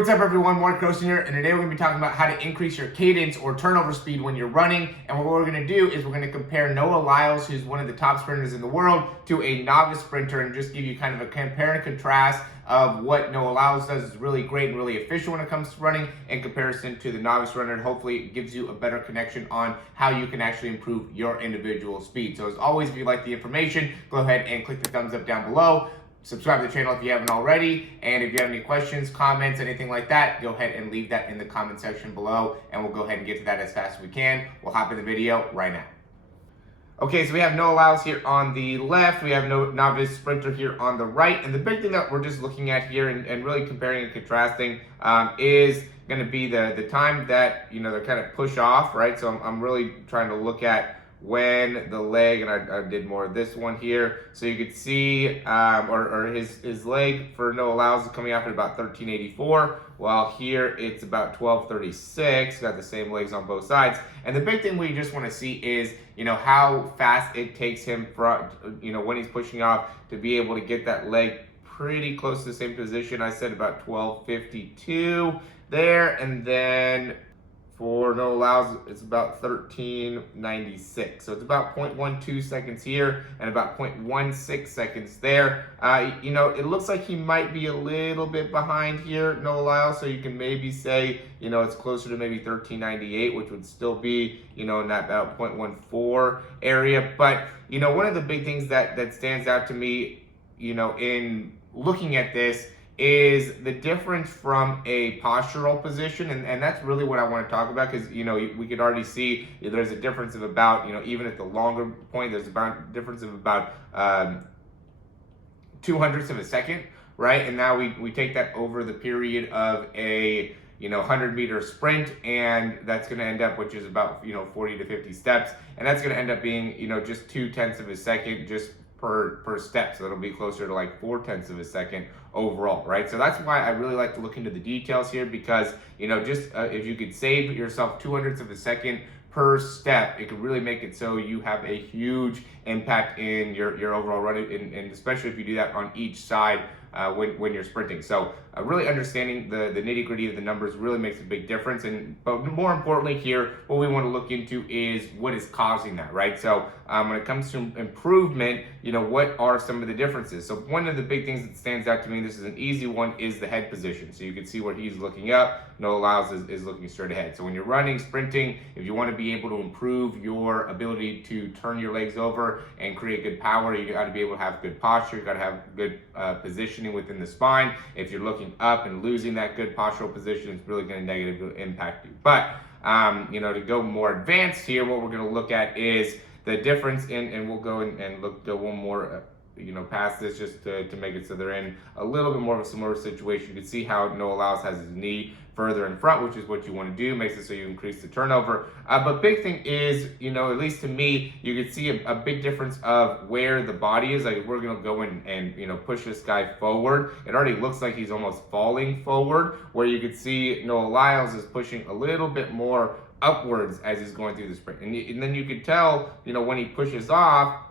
what's up everyone, Morey Croson here, and today we're going to be talking about how to increase your cadence or turnover speed when you're running. And what we're going to do is we're going to compare Noah Lyles, who's one of the top sprinters in the world, to a novice sprinter and just give you kind of a compare and contrast of what Noah Lyles does is really great and really efficient when it comes to running in comparison to the novice runner, and hopefully it gives you a better connection on how you can actually improve your individual speed. So as always, if you like the information, go ahead and click the thumbs up down below. Subscribe to the channel if you haven't already, and if you have any questions, comments, anything like that, go ahead and leave that in the comment section below, and we'll go ahead and get to that as fast as we can. We'll hop in the video right now. Okay, so we have Noah Lyles here on the left, we have novice sprinter here on the right, and the big thing that we're just looking at here and really comparing and contrasting is going to be the time that, you know, they kind of push off, right? So I'm really trying to look at when the leg, and I did more of this one here, so you could see, or his leg for Noah Lyles is coming off at about 1384, while here it's about 1236, got the same legs on both sides. And the big thing we just want to see is, you know, how fast it takes him from, you know, when he's pushing off to be able to get that leg pretty close to the same position. I said about 1252 there, and then for Noah Lyles, it's about 1396. So it's about 0.12 seconds here and about 0.16 seconds there. You know, it looks like he might be a little bit behind here, Noah Lyles. So you can maybe say, you know, it's closer to maybe 1398, which would still be, you know, in that about 0.14 area. But, you know, one of the big things that stands out to me, you know, in looking at this is the difference from a postural position, and that's really what I want to talk about, because, you know, we could already see there's a difference of about, you know, even at the longer point, there's about a difference of about 0.02 of a second, right? And now we take that over the period of a, you know, 100-meter sprint, and that's going to end up, which is about, you know, 40 to 50 steps, and that's going to end up being, you know, just 0.2 of a second just per step, so it'll be closer to like 0.4 of a second overall, right? So that's why I really like to look into the details here, because, you know, just if you could save yourself 0.02 of a second per step, it could really make it so you have a huge impact in your overall running, and especially if you do that on each side when you're sprinting. So really understanding the nitty-gritty of the numbers really makes a big difference. But more importantly here, what we want to look into is what is causing that, right? So when it comes to improvement, you know, what are some of the differences? So one of the big things that stands out to me, this is an easy one, is the head position. So you can see where he's looking up, Noah Lyles is looking straight ahead. So when you're running, sprinting, if you want to be able to improve your ability to turn your legs over and create good power, you got to be able to have good posture, you got to have good positioning within the spine. If you're looking up and losing that good postural position, it's really going to negatively impact you. But you know, to go more advanced here, what we're going to look at is the difference in, and we'll go and go one more you know, past this, just to make it so they're in a little bit more of a similar situation. You can see how Noah Lyles has his knee further in front, which is what you want to do, makes it so you increase the turnover. But big thing is, you know, at least to me, you can see a big difference of where the body is. Like if we're going to go in and, you know, push this guy forward, it already looks like he's almost falling forward, where you could see Noah Lyles is pushing a little bit more upwards as he's going through the sprint. And then you could tell, you know, when he pushes off,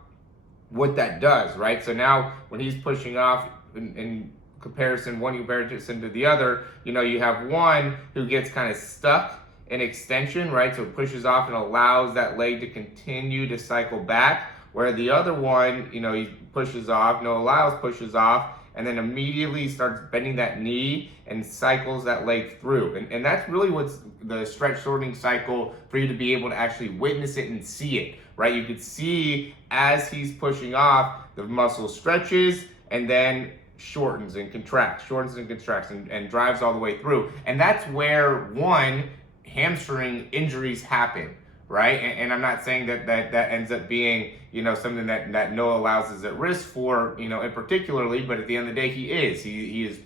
what that does, right? So now when he's pushing off in comparison, one comparison to the other, you know, you have one who gets kind of stuck in extension, right? So it pushes off and allows that leg to continue to cycle back, where the other one, you know, he pushes off, Noah Lyles pushes off, and then immediately starts bending that knee and cycles that leg through. And that's really what's the stretch shortening cycle, for you to be able to actually witness it and see it, right? You could see as he's pushing off, the muscle stretches and then shortens and contracts, and drives all the way through. And that's where, one, hamstring injuries happen, right? And I'm not saying that ends up being, you know, something that Noah Lyles is at risk for, you know, in particularly, but at the end of the day, he is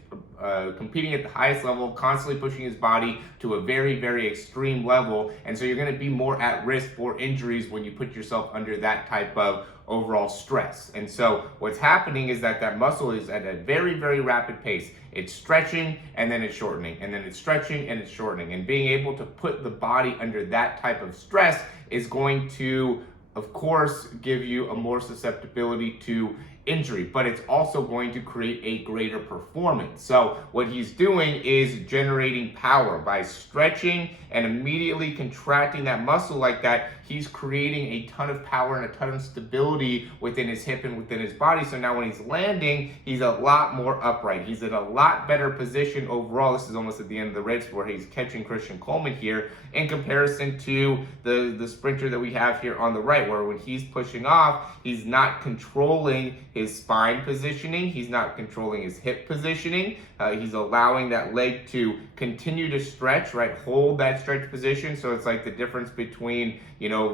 competing at the highest level, constantly pushing his body to a very, very extreme level. And so you're going to be more at risk for injuries when you put yourself under that type of overall stress. And so what's happening is that muscle is at a very, very rapid pace. It's stretching and then it's shortening, and then it's stretching and it's shortening. And being able to put the body under that type of stress is going to, of course, give you a more susceptibility to injury, but it's also going to create a greater performance. So what he's doing is generating power by stretching and immediately contracting that muscle like that. He's creating a ton of power and a ton of stability within his hip and within his body. So now when he's landing, he's a lot more upright. He's in a lot better position overall. This is almost at the end of the race where he's catching Christian Coleman here in comparison to the sprinter that we have here on the right, where when he's pushing off, he's not controlling his spine positioning. He's not controlling his hip positioning. He's allowing that leg to continue to stretch, right? Hold that stretch position. So it's like the difference between,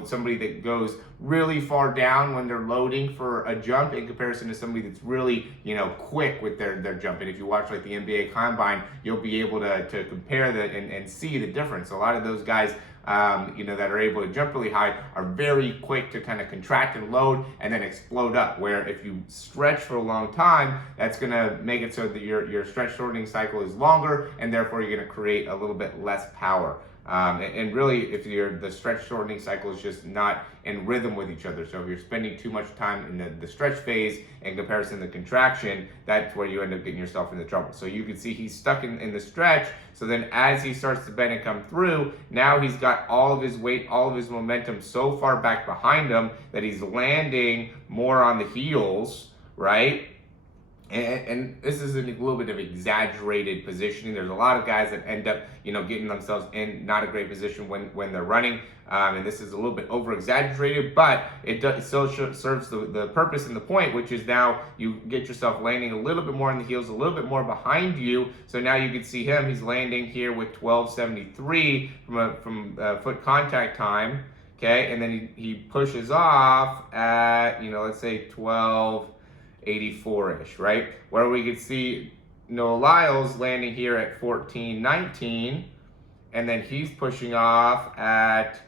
somebody that goes really far down when they're loading for a jump in comparison to somebody that's really, quick with their jump. And if you watch like the NBA Combine, you'll be able to compare that and see the difference. A lot of those guys that are able to jump really high are very quick to kind of contract and load and then explode up. Where if you stretch for a long time, that's going to make it so that your stretch shortening cycle is longer, and therefore you're going to create a little bit less power. And really, if the stretch shortening cycle is just not in rhythm with each other. So if you're spending too much time in the stretch phase in comparison to the contraction, that's where you end up getting yourself into trouble. So you can see he's stuck in the stretch. So then as he starts to bend and come through, now he's got all of his weight, all of his momentum so far back behind him that he's landing more on the heels, right? And this is a little bit of exaggerated positioning. There's a lot of guys that end up, getting themselves in not a great position when they're running. And this is a little bit over exaggerated, but it still serves the purpose and the point, which is now you get yourself landing a little bit more on the heels, a little bit more behind you. So now you can see him, he's landing here with 12.73 from foot contact time. Okay. And then he pushes off at, let's say 12.84-ish, right? Where we could see Noah Lyles landing here at 14.19, and then he's pushing off at,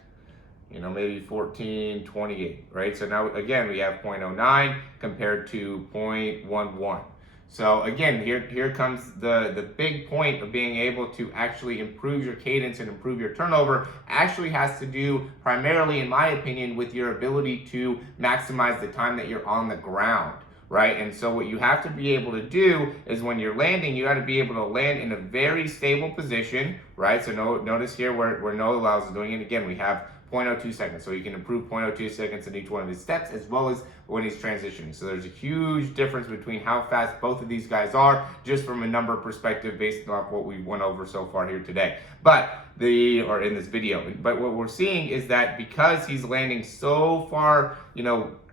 maybe 14.28, right? So now, again, we have 0.09 compared to 0.11. So again, here comes the big point of being able to actually improve your cadence and improve your turnover. Actually has to do primarily, in my opinion, with your ability to maximize the time that you're on the ground. Right? And so what you have to be able to do is when you're landing, you got to be able to land in a very stable position, right? So notice here where Noah Lyles is doing it. Again, we have 0.02 seconds. So he can improve 0.02 seconds in each one of his steps as well as when he's transitioning. So there's a huge difference between how fast both of these guys are just from a number perspective based off what we went over so far here today. Or in this video. But what we're seeing is that because he's landing so far,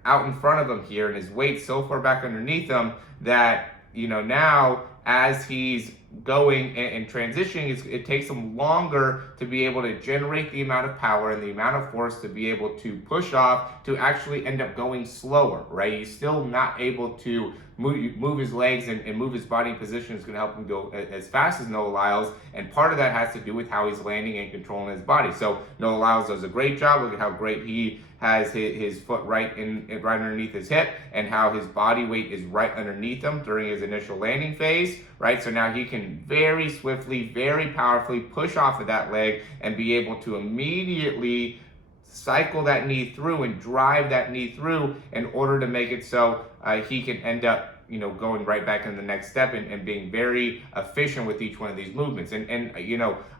out in front of him here and his weight so far back underneath him that, now as he's going and transitioning, it takes him longer to be able to generate the amount of power and the amount of force to be able to push off to actually end up going slower, right? He's still not able to move his legs and move his body in position is going to help him go as fast as Noah Lyles, and part of that has to do with how he's landing and controlling his body. So Noah Lyles does a great job. Look at how great he has his foot right underneath his hip, and how his body weight is right underneath him during his initial landing phase, right? So now he can very swiftly, very powerfully push off of that leg and be able to immediately cycle that knee through and drive that knee through in order to make it so he can end up going right back in the next step and being very efficient with each one of these movements. And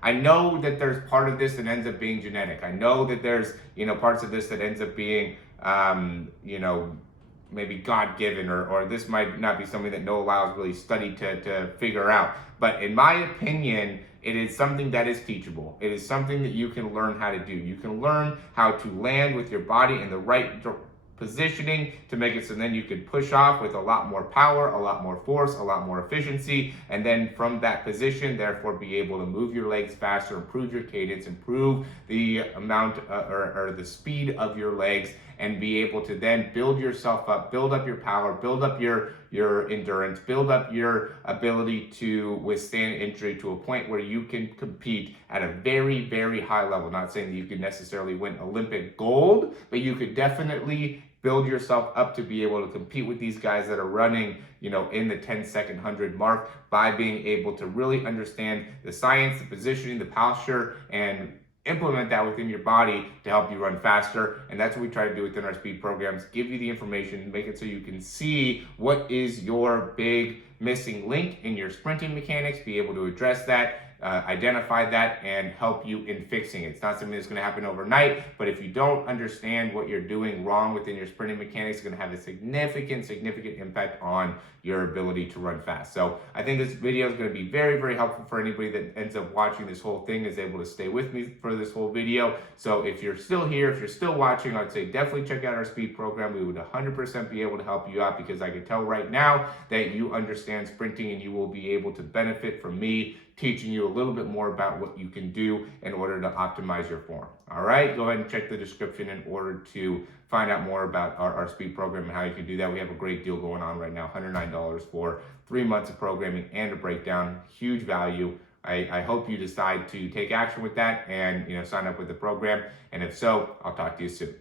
I know that there's part of this that ends up being genetic. I know that there's, parts of this that ends up being, maybe God-given, or this might not be something that Noah Lyles really studied to figure out. But in my opinion, it is something that is teachable. It is something that you can learn how to do. You can learn how to land with your body in the right positioning to make it so then you could push off with a lot more power, a lot more force, a lot more efficiency, and then from that position, therefore be able to move your legs faster, improve your cadence, improve the amount or the speed of your legs, and be able to then build yourself up, build up your power, build up your endurance, build up your ability to withstand injury to a point where you can compete at a very, very high level. Not saying that you could necessarily win Olympic gold, but you could definitely build yourself up to be able to compete with these guys that are running, in the 10-second 100 mark by being able to really understand the science, the positioning, the posture, and implement that within your body to help you run faster. And that's what we try to do within our speed programs, give you the information, make it so you can see what is your big missing link in your sprinting mechanics, be able to address that, identify that, and help you in fixing it. It's not something that's going to happen overnight, but if you don't understand what you're doing wrong within your sprinting mechanics, it's going to have a significant impact on your ability to run fast. So I think this video is going to be very helpful for anybody that ends up watching this whole thing, is able to stay with me for this whole video. So if you're still here, if you're still watching, I'd say definitely check out our speed program. We would 100% be able to help you out, because I can tell right now that you understand sprinting and you will be able to benefit from me teaching you a little bit more about what you can do in order to optimize your form. All right, go ahead and check the description in order to find out more about our speed program and how you can do that. We have a great deal going on right now, $109 for 3 months of programming and a breakdown. Huge value. I hope you decide to take action with that and sign up with the program. And if so, I'll talk to you soon.